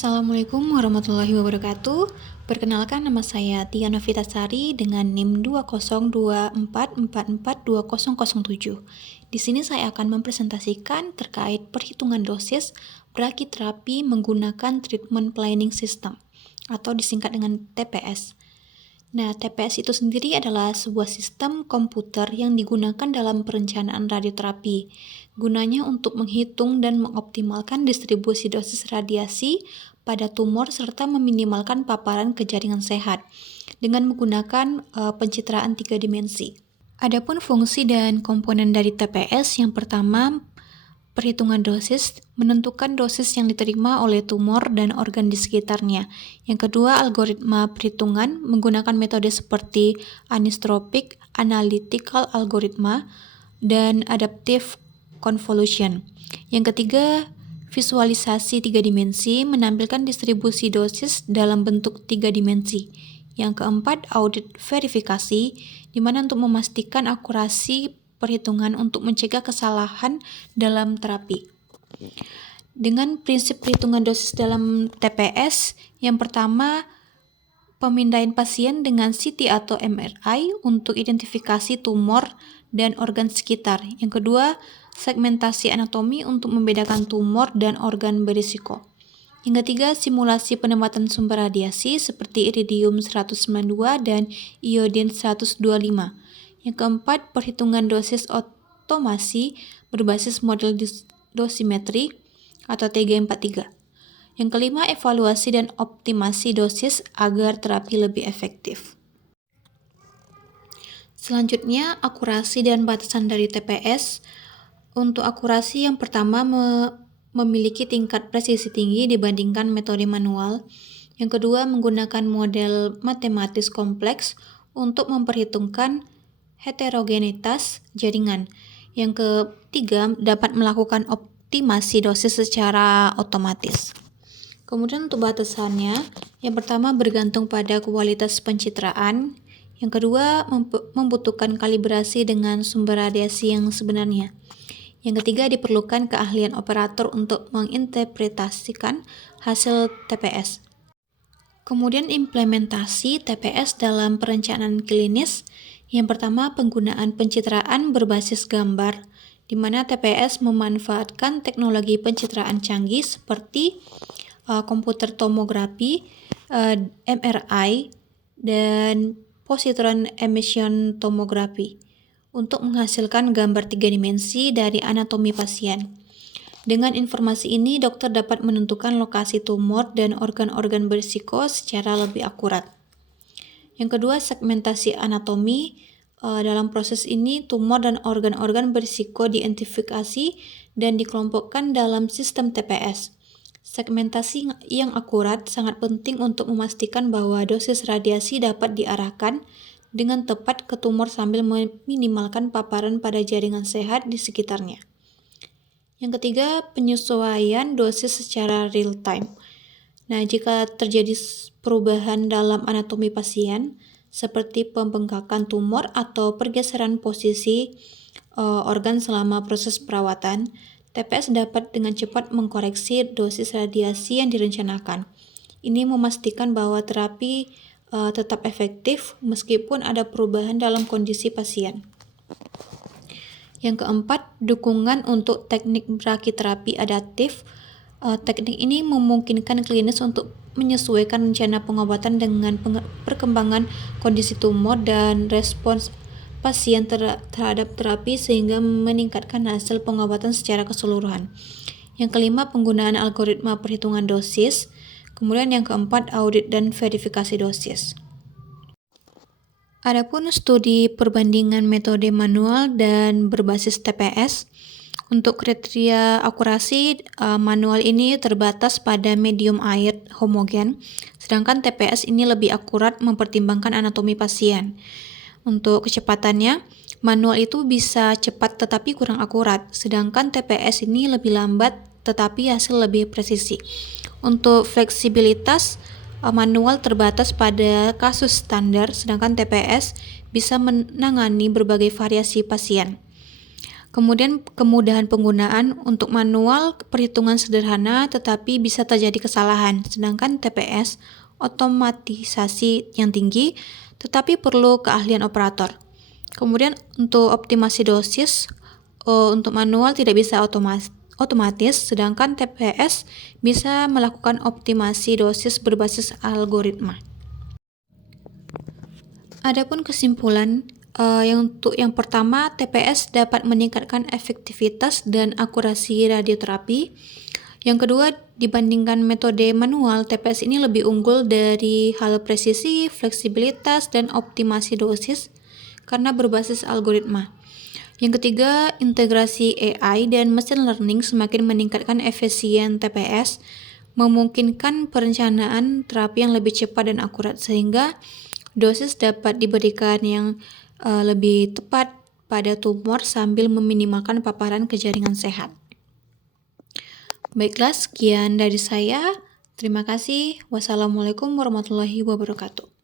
Assalamualaikum warahmatullahi wabarakatuh. Perkenalkan, nama saya Tia Novitasari dengan NIM 20244442007. Di sini saya akan mempresentasikan terkait perhitungan dosis brachytherapy menggunakan Treatment Planning System atau disingkat dengan TPS. Nah, TPS itu sendiri adalah sebuah sistem komputer yang digunakan dalam perencanaan radioterapi. Gunanya untuk menghitung dan mengoptimalkan distribusi dosis radiasi pada tumor serta meminimalkan paparan ke jaringan sehat dengan menggunakan pencitraan 3 dimensi. Adapun fungsi dan komponen dari TPS, yang pertama, perhitungan dosis, menentukan dosis yang diterima oleh tumor dan organ di sekitarnya. Yang kedua, algoritma perhitungan menggunakan metode seperti anisotropic, analytical algoritma, dan adaptive convolution. Yang ketiga, visualisasi 3 dimensi menampilkan distribusi dosis dalam bentuk 3 dimensi. Yang keempat, audit verifikasi, di mana untuk memastikan akurasi perhitungan untuk mencegah kesalahan dalam terapi. Dengan prinsip perhitungan dosis dalam TPS, yang pertama, pemindahan pasien dengan CT atau MRI untuk identifikasi tumor dan organ sekitar. Yang kedua, segmentasi anatomi untuk membedakan tumor dan organ berisiko. Yang ketiga, simulasi penempatan sumber radiasi seperti iridium 192 dan iodin 125. Yang keempat, perhitungan dosis otomasi berbasis model dosimetri atau TG43. Yang kelima, evaluasi dan optimasi dosis agar terapi lebih efektif. Selanjutnya, akurasi dan batasan dari TPS. Untuk akurasi, yang pertama, memiliki tingkat presisi tinggi dibandingkan metode manual. Yang kedua, menggunakan model matematis kompleks untuk memperhitungkan heterogenitas jaringan. Yang ketiga, dapat melakukan optimasi dosis secara otomatis. Kemudian untuk batasannya, yang pertama bergantung pada kualitas pencitraan. Yang kedua, membutuhkan kalibrasi dengan sumber radiasi yang sebenarnya. Yang ketiga, diperlukan keahlian operator untuk menginterpretasikan hasil TPS. Kemudian implementasi TPS dalam perencanaan klinis. Yang pertama, penggunaan pencitraan berbasis gambar, di mana TPS memanfaatkan teknologi pencitraan canggih seperti komputer tomografi, MRI, dan positron emission tomografi untuk menghasilkan gambar 3 dimensi dari anatomi pasien. Dengan informasi ini, dokter dapat menentukan lokasi tumor dan organ-organ berisiko secara lebih akurat. Yang kedua, segmentasi anatomi. Dalam proses ini, tumor dan organ-organ berisiko diidentifikasi dan dikelompokkan dalam sistem TPS. Segmentasi yang akurat sangat penting untuk memastikan bahwa dosis radiasi dapat diarahkan dengan tepat ke tumor sambil meminimalkan paparan pada jaringan sehat di sekitarnya. Yang ketiga, penyesuaian dosis secara real time. Nah, jika terjadi perubahan dalam anatomi pasien, seperti pembengkakan tumor atau pergeseran posisi organ selama proses perawatan, TPS dapat dengan cepat mengkoreksi dosis radiasi yang direncanakan. Ini memastikan bahwa terapi tetap efektif meskipun ada perubahan dalam kondisi pasien. Yang keempat, dukungan untuk teknik brachytherapy adaptif. Teknik ini memungkinkan klinis untuk menyesuaikan rencana pengobatan dengan perkembangan kondisi tumor dan respons pasien terhadap terapi sehingga meningkatkan hasil pengobatan secara keseluruhan. Yang kelima, penggunaan algoritma perhitungan dosis. Kemudian yang keempat, audit dan verifikasi dosis. Adapun studi perbandingan metode manual dan berbasis TPS. Untuk kriteria akurasi, manual ini terbatas pada medium air homogen, sedangkan TPS ini lebih akurat mempertimbangkan anatomi pasien. Untuk kecepatannya, manual itu bisa cepat tetapi kurang akurat, sedangkan TPS ini lebih lambat tetapi hasil lebih presisi. Untuk fleksibilitas, manual terbatas pada kasus standar, sedangkan TPS bisa menangani berbagai variasi pasien. Kemudian kemudahan penggunaan untuk manual perhitungan sederhana tetapi bisa terjadi kesalahan, sedangkan TPS otomatisasi yang tinggi tetapi perlu keahlian operator. Kemudian untuk optimasi dosis, untuk manual tidak bisa otomatis, sedangkan TPS bisa melakukan optimasi dosis berbasis algoritma. Adapun kesimpulan, untuk yang pertama, TPS dapat meningkatkan efektivitas dan akurasi radioterapi. Yang kedua, dibandingkan metode manual, TPS ini lebih unggul dari hal presisi, fleksibilitas, dan optimasi dosis karena berbasis algoritma. Yang ketiga, integrasi AI dan machine learning semakin meningkatkan efisien TPS, memungkinkan perencanaan terapi yang lebih cepat dan akurat sehingga dosis dapat diberikan yang lebih tepat pada tumor sambil meminimalkan paparan ke jaringan sehat. Baiklah, sekian dari saya. Terima kasih. Wassalamualaikum warahmatullahi wabarakatuh.